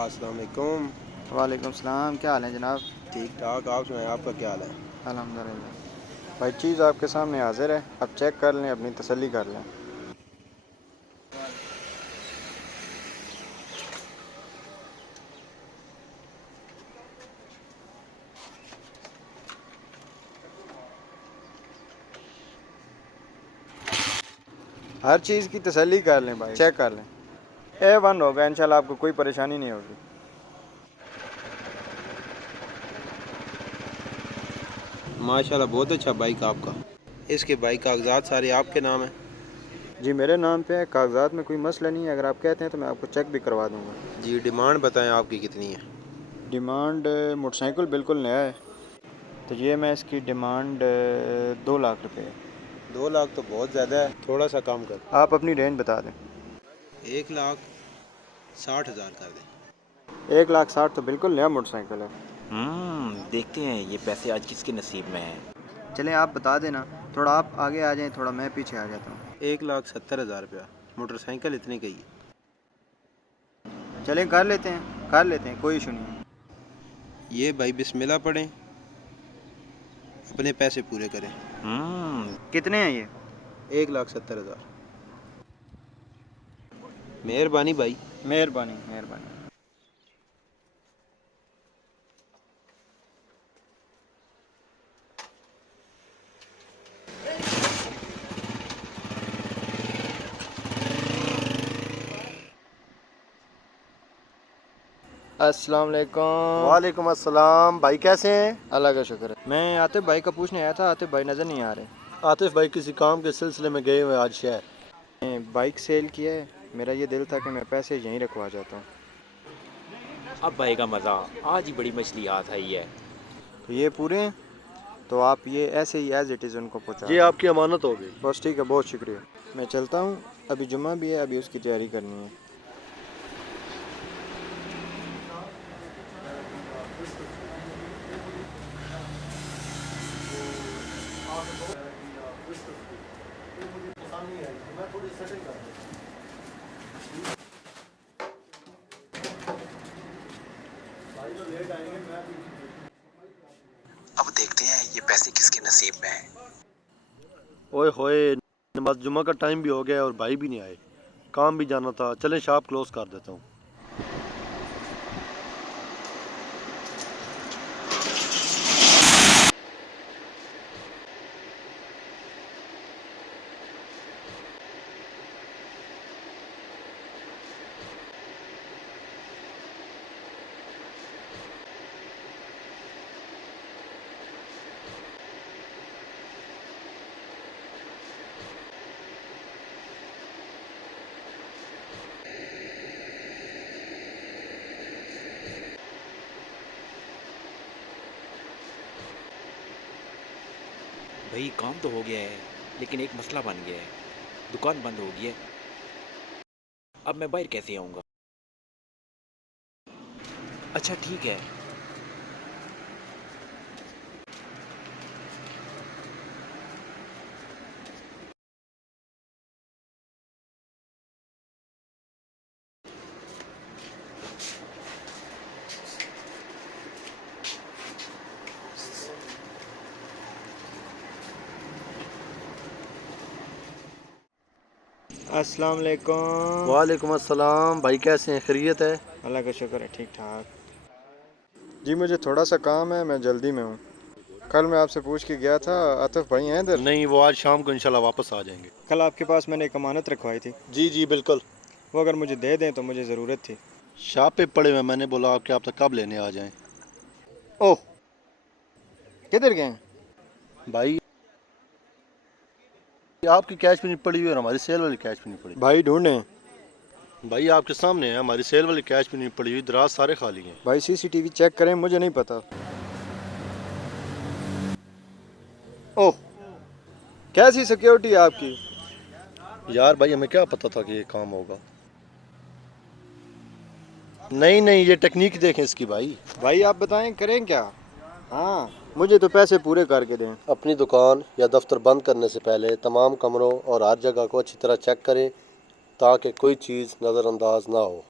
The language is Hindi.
अस्सलाम वालेकुम। वालेकुम सलाम। क्या हाल है जनाब? ठीक ठाक, आप सुनाएं, आपका क्या हाल है? अल्हम्दुलिल्लाह। भाई चीज़ आपके सामने हाजिर है, अब चेक कर लें, अपनी तसल्ली कर लें। हर चीज़ की तसल्ली कर लें भाई, चेक कर लें। A1 होगा इंशाल्लाह, आपको कोई परेशानी नहीं होगी। माशाल्लाह बहुत अच्छा बाइक आपका। इसके बाइक कागजात सारे आपके नाम हैं? जी मेरे नाम पे है, कागजात में कोई मसला नहीं है। अगर आप कहते हैं तो मैं आपको चेक भी करवा दूँगा। जी डिमांड बताएं आपकी कितनी है? डिमांड मोटरसाइकिल बिल्कुल नया है, तो ये मैं इसकी डिमांड 2 लाख रुपए है। 2 लाख तो बहुत ज़्यादा है, थोड़ा सा कम कर। आप अपनी रेंज बता दें। 1,60,000 कर दें। 1,60,000 तो बिल्कुल नया मोटरसाइकिल है। देखते हैं ये पैसे आज किसके नसीब में हैं। चलें आप बता देना, थोड़ा आप आगे आ जाएं, थोड़ा मैं पीछे आ जाता हूँ। 1,70,000 रुपया मोटरसाइकिल इतने की है। चलें कर लेते हैं, कोई इशू नहीं है। ये भाई बिस्मिल्लाह पढ़ें, अपने पैसे पूरे करें। कितने हैं ये? 1,70,000। मेहरबानी भाई। मेहरबानी मेहरबानी। अस्सलाम वालेकुम। वालेकुम अस्सलाम। भाई कैसे हैं? अल्लाह का शुक्र है। मैं आतिफ भाई का पूछने आया था, आतिफ भाई नज़र नहीं आ रहे। आतिफ भाई किसी काम के सिलसिले में गए हुए आज शहर। बाइक सेल किया है, मेरा ये दिल था कि मैं पैसे यहीं रखवा जाता हूँ। अब भाई का मज़ा, आज ही बड़ी मछली हाथ आई है। तो ये पूरे हैं, तो आप ये ऐसे ही एज इट इज़ उनको पहुँचा ये दें। आपकी अमानत हो गई। बस ठीक है, बहुत शुक्रिया। मैं चलता हूँ, अभी जुम्मा भी है, अभी उसकी तैयारी करनी है। अब देखते हैं ये पैसे किसके नसीब में हैं। ओए होए, नमाज जुम्मा का टाइम भी हो गया और भाई भी नहीं आए। काम भी जाना था, चलें शॉप क्लोज कर देता हूँ। भाई काम तो हो गया है, लेकिन एक मसला बन गया है। दुकान बंद हो गई है, अब मैं बाहर कैसे आऊँगा? अच्छा ठीक है। अस्सलाम वालेकुम। वालेकुम अस्सलाम। भाई कैसे हैं? खैरियत है? अल्लाह का शुक्र है, ठीक ठाक। जी मुझे थोड़ा सा काम है, मैं जल्दी में हूँ। कल मैं आपसे पूछ के गया था, आतिफ भाई हैं इधर? नहीं, वो आज शाम को इंशाल्लाह वापस आ जाएंगे। कल आपके पास मैंने एक अमानत रखवाई थी, जी जी बिल्कुल। वो अगर मुझे दे दें तो मुझे ज़रूरत थी। शॉप पे पड़े हुए, मैंने बोला आपके आप तक कब लेने आ जाएं। ओह, किधर गए हैं? भाई आपकी कैश भी नहीं पड़ी हुई और हमारी सेल वाली कैश भी नहीं पड़ी। भाई ढूंढें। भाई आपके सामने है, हमारी सेल वाली कैश भी नहीं पड़ी हुई, दराज सारे खाली हैं। भाई सीसीटीवी चेक करें, मुझे नहीं पता। ओह, कैसी सिक्योरिटी है आपकी? यार भाई हमें क्या पता था कि ये काम होगा। नहीं नहीं, ये टेक्निक देखें इसकी भाई। भाई आप बताएं करें क्या? हाँ, मुझे तो पैसे पूरे करके दें। अपनी दुकान या दफ्तर बंद करने से पहले तमाम कमरों और हर जगह को अच्छी तरह चेक करें ताकि कोई चीज़ नज़रअंदाज ना हो।